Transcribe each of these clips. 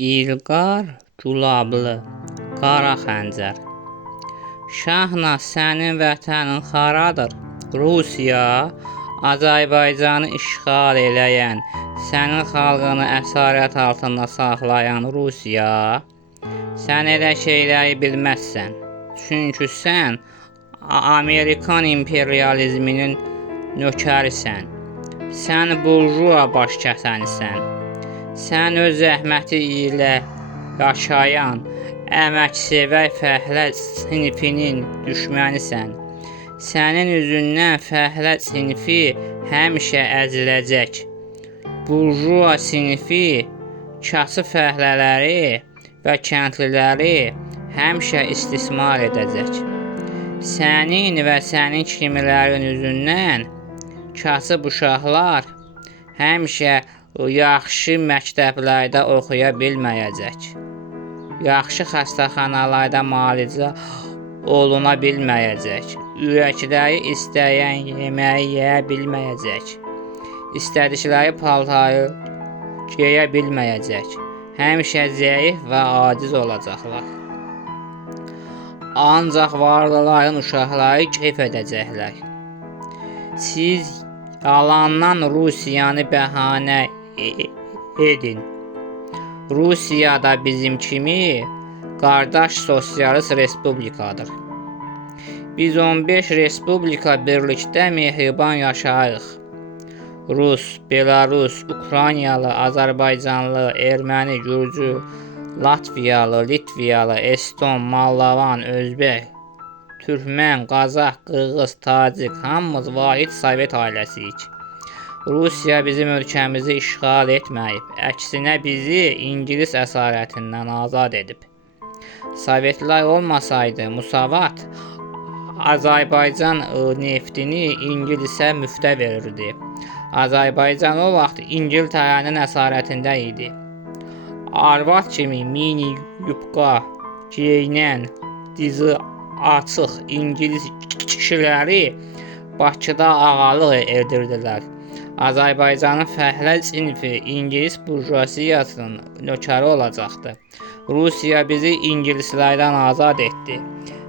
İlqar Gülablı Qara xəncər. Şahna sənin vətənin xaradır. Rusiya Azərbaycanı işğal eləyən, sənin xalqını əsarət altında saxlayan Rusiya, sən elə şeyləri bilməzsən. Çünki sən Amerikan imperializminin nökərisən. Sən burjua başkəsənisən. Sən öz zəhməti ilə yaşayan, əməksevər fəhlə sinifinin düşmənisən. Sənin üzündən fəhlə sinifi həmişə əziləcək. Burjua sinifi kasıb fəhlələri və kəndliləri həmişə istismar edəcək. Sənin və sənin kimilərin üzündən kasıb uşaqlar həmişə yaxşı məktəblərdə oxuya bilməyəcək. Yaxşı xəstəxanalarda müalicə oluna bilməyəcək. Ürəkləri istəyən yeməyi yeyə bilməyəcək. İstədikləri paltarı geyə bilməyəcək. Həmişə zəif və aciz olacaqlar. Ancaq varlıların uşaqları keyf edəcəklər. Siz yalandan Rusiyanı bəhanə edin. Rusiya da bizim kimi qardaş sosialist respublikadır. Biz 15 respublika birlikdə mehriban yaşayırıq. Rus, Belarus, Ukraynalı, Azərbaycanlı, Erməni, Gürcü, Latviyalı, Litviyalı, Eston, Mallavan, Özbək, Türkmən, Qazax, Qırğız, Tacik, hamımız vahid Sovet ailəsiyik. Rusiya bizim ölkəmizi işğal etməyib, əksinə bizi İngilis əsarətindən azad edib. Sovetlər olmasaydı, Musavat Azərbaycan neftini İngilisə müftə verirdi. Azərbaycan o vaxt İngiltərənin əsarətində idi. Arvad kimi mini yubka geyinən, dizi açıq İngilis kişiləri Bakıda ağalıq edirdilər. Azərbaycanın fəhlə sinifi İngilis burjuaziyasının nökəri olacaqdı. Rusiya bizi İngilislərdən azad etdi.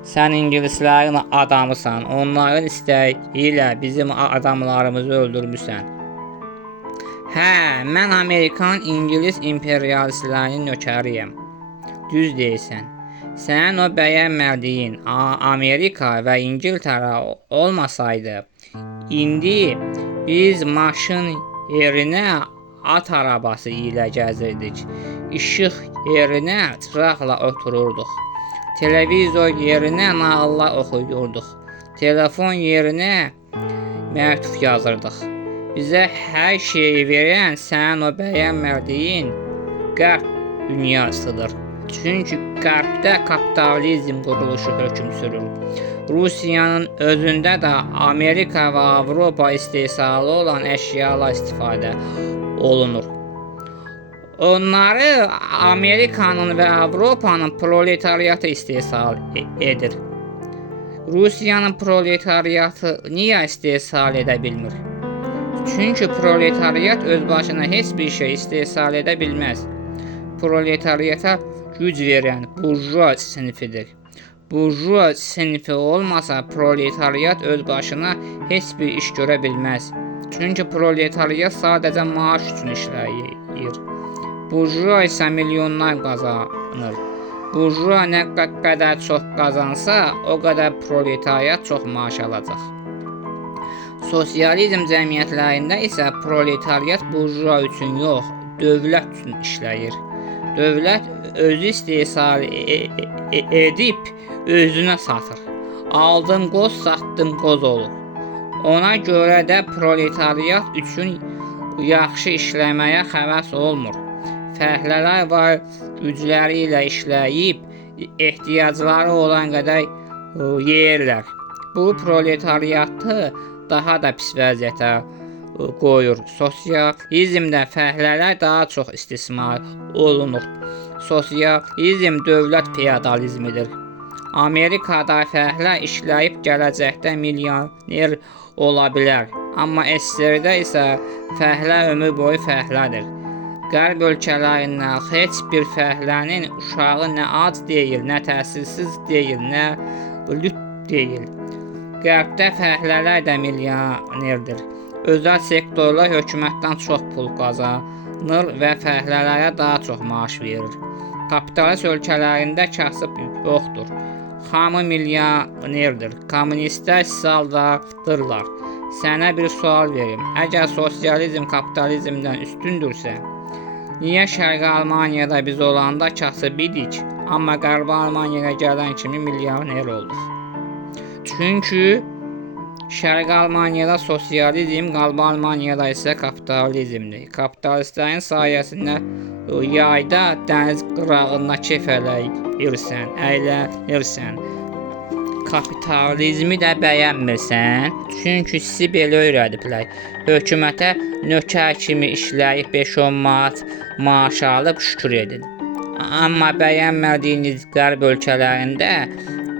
Sən İngilislərin adamısan, onların istəyi ilə bizim adamlarımızı öldürmüsən. Hə, mən Amerikan İngilis imperialistlərinin nökəriyəm. Düz deyirsən. Sənin o bəyənmədiyin Amerika və İngiltərə olmasaydı, indi biz maşın yerinə at arabası ilə gəzirdik. İşıq yerinə çıraqla otururduq. Televizor yerinə nağıllar oxuyurduq. Telefon yerinə məktub yazırdıq. Bizə hər şeyi verən sənin o bəyənmədiyin qərb dünyasıdır. Çünki qərbdə kapitalizm quruluşu hökm sürür. Rusiyanın özündə də Amerika və Avropa istehsalı olan əşyalar istifadə olunur. Onları Amerikanın və Avropanın proletariatı istehsal edir. Rusiyanın proletariatı niyə istehsal edə bilmir? Çünki proletariat öz başına heç bir şey istehsal edə bilməz. Proletariata güc verən burjua sinifidir. Burjua sinifi olmasa proletariat öz başına heç bir iş görə bilməz. Çünki proletariat sadəcə maaş üçün işləyir. Burjua isə milyonlar qazanır. Burjua nə qədər çox qazansa, o qədər proletariat çox maaş alacaq. Sosializm cəmiyyətlərində isə proletariat burjua üçün yox, dövlət üçün işləyir. Dövlət özü istehsal edib özünə satır. Aldın qoz, satdın qoz olur. Ona görə də proletariat üçün yaxşı işləməyə həvəs olmur. Fəhlələr var gücləri ilə işləyib, ehtiyacları olan qədər yeyirlər. Bu proletariatı daha da pis vəziyyətə qoyur. Sosializmdə fəhlələr daha çox istismar olunur. Sosializm dövlət feodalizmidir. Amerikada fəhlə işləyib gələcəkdə milyoner ola bilər. Amma SSR-də isə fəhlə ömür boyu fəhlədir. Qərb ölkələrindən heç bir fəhlənin uşağı nə ac deyil, nə təhsilsiz deyil, nə lüt deyil. Qərbdə fəhlələr də milyonerdir. Özəl sektorlar hökumətdən çox pul qazanır və fəhlələrə daha çox maaş verir. Kapitalist ölkələrində kasıb yoxdur. Hamı milyonerdir. Kommunistlər saldardırlar. Sənə bir sual verim. Əgər sosializm kapitalizmdən üstündürsə, niyə Şərqi Almaniyada biz olanda kasıb idik, amma Qərbi Almaniyaya gələn kimi milyoner olduq? Çünki Şərqi Almaniyada sosializm, Qərbi Almaniyada isə kapitalizmdir. Kapitalistlərin sayəsində yayda dəniz qırağında kef eləyirsən, əylənirsən. Kapitalizmi də bəyənmirsən, çünki sizi belə öyrədiblər. Hökumətə nökər kimi işləyib 5-10 manat maaş alıb şükür edin. Amma bəyənmədiyiniz qərb ölkələrində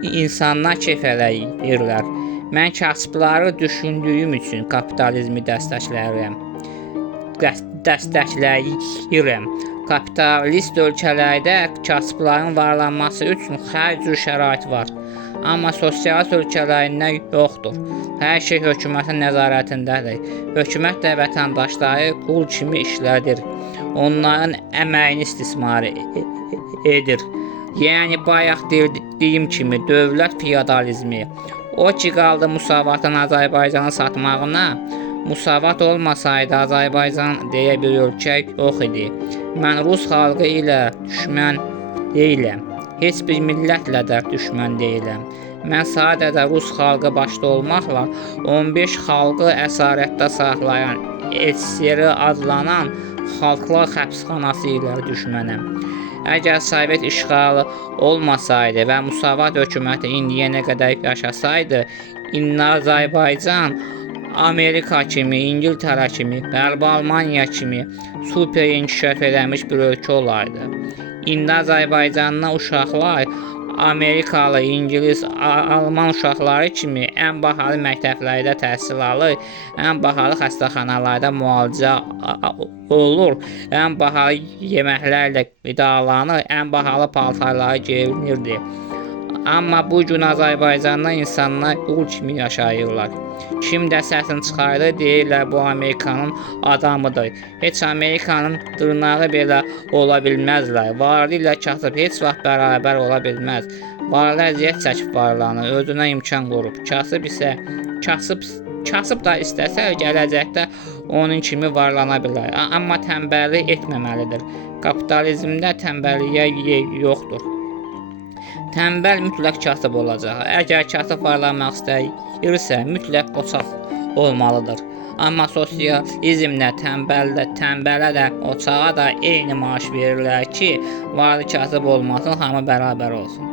insanlar kef eləyirlər. Mən kasıbları düşündüyüm üçün kapitalizmi dəstəkləyirəm. Kapitalist ölkələrdə kasıbların varlanması üçün hər cür şərait var. Amma sosialist ölkələrində yoxdur. Hər şey hökumətin nəzarətindədir. Hökumət də vətəndaşları qul kimi işlədir. Onların əməyini istismar edir. Yəni bayaq dediyim kimi dövlət feodalizmi. O ki qaldı Musavatın Azərbaycanı satmağına. Musavat olmasaydı Azərbaycan deyə bir ölkə yox idi. Mən Rus xalqı ilə düşmən deyiləm. Heç bir millətlə də düşmən deyiləm. Mən sadəcə Rus xalqı başda olmaqla 15 xalqı əsarətdə saxlayan SSR adlanan xalqlar həbsxanası ilə düşmənəm. Əgər Sovet işğalı olmasaydı və Musavat hökuməti indiyənə qədər yaşasaydı, indi Azərbaycan Amerika kimi, İngiltərə kimi, Qərbi Almaniya kimi super inkişaf edilmiş bir ölkə olardı. İndi Azərbaycanlı uşaqlar Amerikalı, İngilis, Alman uşaqları kimi ən bahalı məktəblərdə təhsil alır, ən bahalı xəstəxanalarda müalicə olur, ən bahalı yeməklərlə qidalanır, ən bahalı paltarları geyinirdi. Amma bu gün Azərbaycanda insanlar qul kimi yaşayırlar. Kim də səsini çıxardır, deyirlər bu Amerikanın adamıdır. Heç Amerikanın dırnağı belə ola bilməzlər. Varlı ilə kasıb heç vaxt bərabər ola bilməz. Varlı əziyyət çəkib varlanır, özünə imkan qurub. Kasıb isə kasıb da istəsə gələcəkdə onun kimi varlana bilər. Amma tənbəllik etməməlidir. Kapitalizmdə tənbəlliyə yer yoxdur. Tənbəl mütləq kasıb olacaq. Əgər kasıb varlanmaq istəyirsə, mütləq qoçaq olmalıdır. Amma sosializmdə tənbələ də, qoçağa da eyni maaş verirlər ki, varlı kasıb olmasın, hamı bərabər olsun.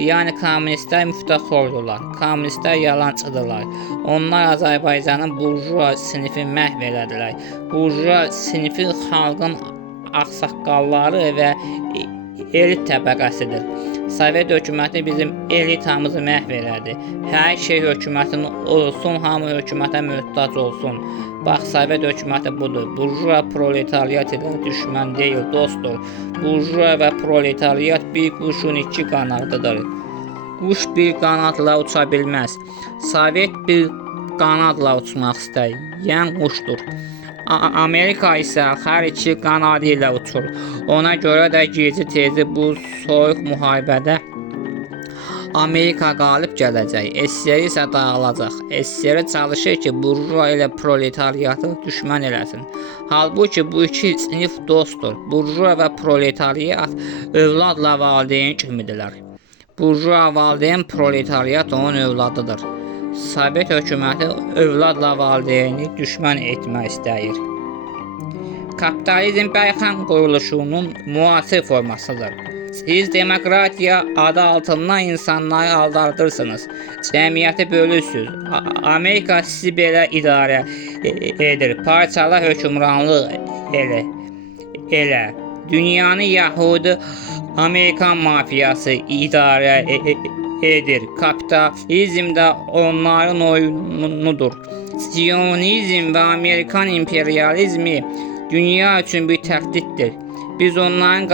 Yəni kommunistlər müftəxordurlar, kommunistlər yalançıdırlar. Onlar Azərbaycanın burjua sinifini məhv elədilər. Burjua sinifi xalqın ağsaqqalları və elit təbəqəsidir. Sovet hökuməti bizim elitamızı məhv elədi. Hər şey hökumətin olsun, hamı hökumətə möhtac olsun. Bax, Sovet hökuməti budur. Burjua proletariat ilə düşmən deyil, dostdur. Burjua və proletariat bir quşun iki qanadıdır. Quş bir qanadla uça bilməz. Sovet bir qanadla uçmaq istəyən quşdur. Amerika isə hər iki qanadı ilə uçur. Ona görə də gecə-tezi bu soyuq müharibədə Amerika qalib gələcək. SSR isə dağılacaq. SSR çalışır ki, burjua ilə proletariatı düşmən eləsin. Halbuki bu iki sinif dostdur. Burjua və proletariat övladla valideyn kimidirlər. Burjua valideyn, proletariat onun övladıdır. Sovet hökuməti övladla valideyni düşmən etmək istəyir. Kapitalizm bəyxan quruluşunun müasir formasıdır. Siz demokratiya adı altından insanları aldadırsınız. Cəmiyyəti bölürsünüz. Amerika sizi belə idarə edir. Parçala hökmranlıq elə. Dünyanı Yahudi Amerikan mafiyası idarə edir. Kapitalizm də onların oyunudur. Siyonizm və Amerikan imperializmi dünya üçün bir təhdiddir. Biz onların